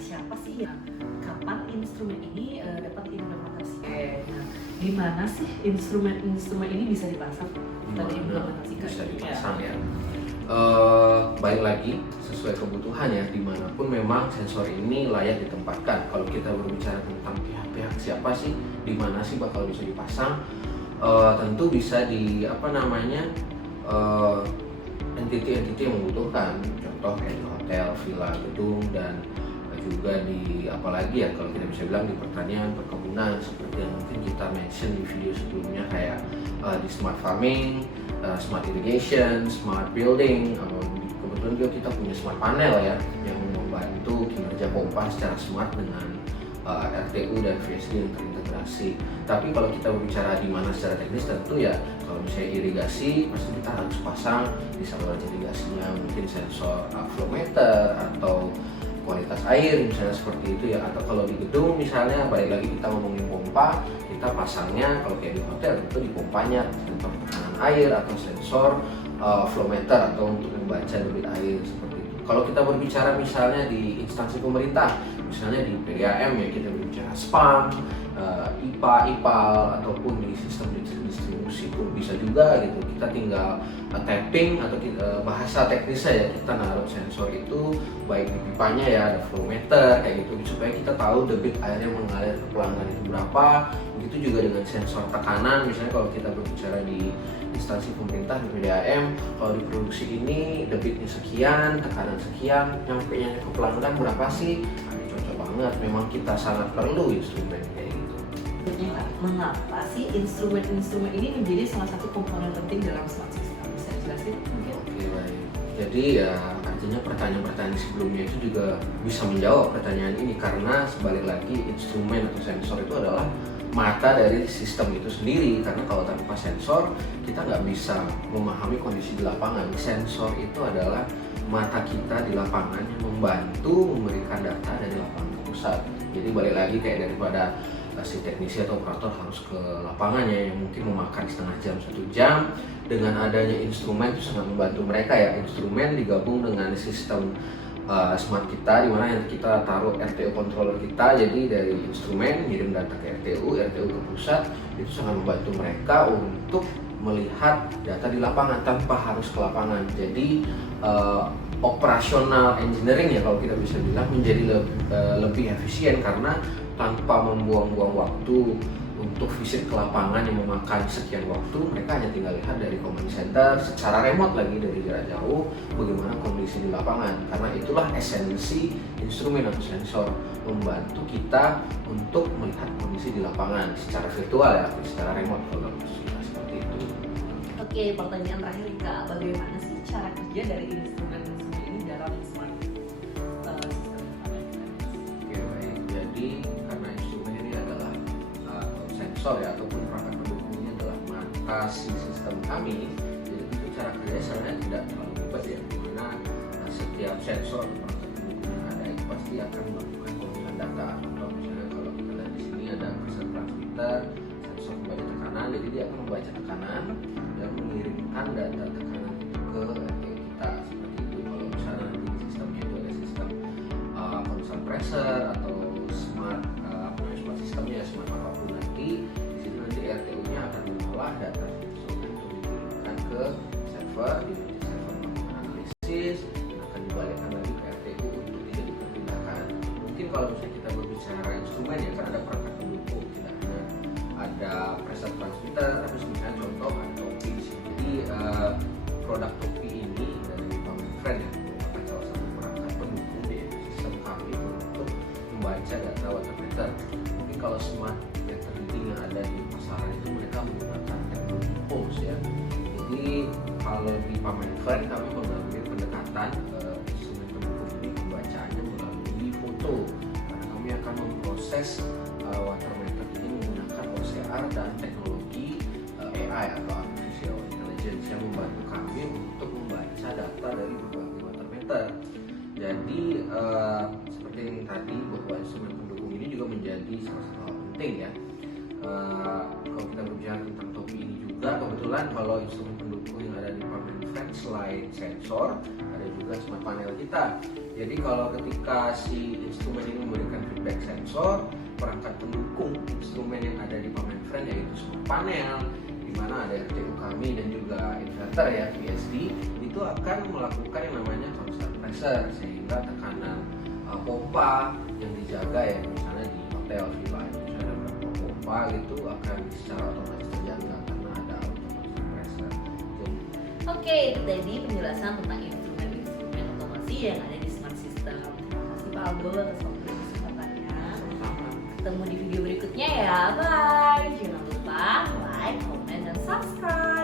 siapa sih yang kapan instrumen ini dapat implementasi? Nah, di mana sih instrumen ini bisa dipasang dan diimplementasikan? Bisa dipasang ya. Balik lagi sesuai kebutuhan ya, dimanapun memang sensor ini layak ditempatkan. Kalau kita berbicara tentang pihak-pihak siapa sih, di mana sih bakal bisa dipasang, tentu bisa di entiti-entiti yang membutuhkan, contoh kayak di hotel, villa, gedung, dan juga di apalagi ya kalau kita bisa bilang di pertanian, perkebunan seperti yang mungkin kita mention di video sebelumnya kayak di smart farming, smart irrigation, smart building, kebetulan juga kita punya smart panel ya yang membantu kinerja pompa secara smart dengan RTU dan VSD yang terintegrasi. Tapi kalau kita berbicara di mana secara teknis, tentu ya kalau misalnya irigasi pasti kita harus pasang di saluran irigasinya mungkin sensor flow meter atau kualitas air misalnya seperti itu ya. Atau kalau di gedung misalnya, balik lagi kita ngomongin pompa, kita pasangnya kalau kayak di hotel itu di pompanya sensor tekanan air atau sensor flow meter atau untuk membaca debit air seperti itu. Kalau kita berbicara misalnya di instansi pemerintah, misalnya di PDAM ya, kita berbicara SPAM, IPA, IPAL, ataupun di sistem distribusi pun bisa juga gitu. Kita tinggal tapping atau bahasa teknisnya ya, kita naruh sensor itu baik di pipanya ya, ada flow meter kayak gitu supaya kita tahu debit air yang mengalir ke pelanggan itu berapa. Begitu juga dengan sensor tekanan, misalnya kalau kita berbicara di instansi pemerintah di PDAM, kalau di produksi ini debitnya sekian, tekanan sekian, nyampe ke pelanggan berapa sih? Cocok banget, memang kita sangat perlu instrumen kayak gitu. Mengapa sih instrumen ini menjadi salah satu komponen penting dalam smart system? Bisa dijelasin mungkin? Oke, baik. Jadi ya artinya pertanyaan-pertanyaan sebelumnya itu juga bisa menjawab pertanyaan ini, karena sebalik lagi instrumen atau sensor itu adalah mata dari sistem itu sendiri. Karena kalau tanpa sensor kita nggak bisa memahami kondisi di lapangan. Sensor itu adalah mata kita di lapangan yang membantu memberikan data dari lapangan ke pusat. Jadi balik lagi kayak daripada si teknisi atau operator harus ke lapangannya yang mungkin memakan setengah jam, 1 jam, dengan adanya instrumen itu sangat membantu mereka ya. Instrumen digabung dengan sistem smart kita, dimana yang kita taruh RTU controller kita, jadi dari instrumen ngirim data ke RTU ke pusat, itu sangat membantu mereka untuk melihat data di lapangan tanpa harus ke lapangan. Jadi operasional engineering ya kalau kita bisa bilang menjadi lebih efisien, karena tanpa membuang-buang waktu untuk visit ke lapangan yang memakan sekian waktu, mereka hanya tinggal lihat dari command center secara remote lagi dari jarak jauh bagaimana kondisi di lapangan. Karena itulah esensi instrumen atau sensor, membantu kita untuk melihat kondisi di lapangan secara virtual ya, secara remote kalau seperti itu. Oke, pertanyaan terakhir Kak, bagaimana sih cara kerja dari instrumen ini dalam smart system? Oke, baik. Jadi karena instrumen ini adalah sensor ya ataupun perangkat pendukungnya adalah mata sistem kami, jadi itu cara kerja sebenarnya tidak terlalu ribet ya, dimana setiap sensor perangkat pendukung yang ada itu pasti akan melakukan pengumpulan data. Atau misalnya kalau kita lihat di sini ada pressure transmitter, sensor membaca tekanan, jadi dia akan membaca tekanan dan mengirimkan data tekanan itu ke RTU kita seperti itu. Kalau misalnya nanti di sistemnya itu ada sistem constant pressure atau smart sistemnya smart apapun, nanti di situ nanti RTU-nya akan mengolah data instrumen untuk dikirimkan ke server, di mana server melakukan analisis dan akan dibalikkan lagi ke RTU untuk dijadikan tindakan. Mungkin kalau misalnya kita berbicara instrumen ya, kan ada perangkat pendukung, tidak hanya ada pressure transmitter, tapi misalnya contoh ada topi di sini. Jadi produk topi ini dari Friend ya, merupakan salah satu perangkat pendukung di sistem kami untuk membaca data water meter. Kalau smart meter reading yang ada di pasaran itu mereka menggunakan teknologi pulse ya. Jadi kalau di Friend kami mengambil pendekatan instrumen pendukung ini pembacaannya melalui foto, karena kami akan memproses water meter ini menggunakan OCR dan teknologi AI atau artificial intelligence yang membantu kami untuk membaca data dari berbagai water meter. Jadi seperti yang tadi, bahwa instrumen pendukung ini juga menjadi salah satu hal penting ya. Kalau kita berbicara tentang topi ini juga, kebetulan kalau instrumen pendukung yang ada di Friend selain sensor, ada juga smart panel kita. Jadi kalau ketika si instrumen ini memberikan feedback sensor, perangkat pendukung instrumen yang ada di PaMainFriend yaitu smart panel, di mana ada RTU kami dan juga inverter ya VSD, itu akan melakukan yang namanya constant pressure, sehingga tekanan pompa yang dijaga ya, misalnya di hotel villa itu ada beberapa pompa gitu akan secara otomatis terjaga karena ada constant pressure. Oke, itu tadi penjelasan tentang instrumen-instrumen otomasi yang ada di smart system. Terima kasih Pak Aldo atas waktu dan kesempatannya. Sama-sama. Ketemu di video berikutnya ya, bye. Jangan lupa like, comment, dan subscribe.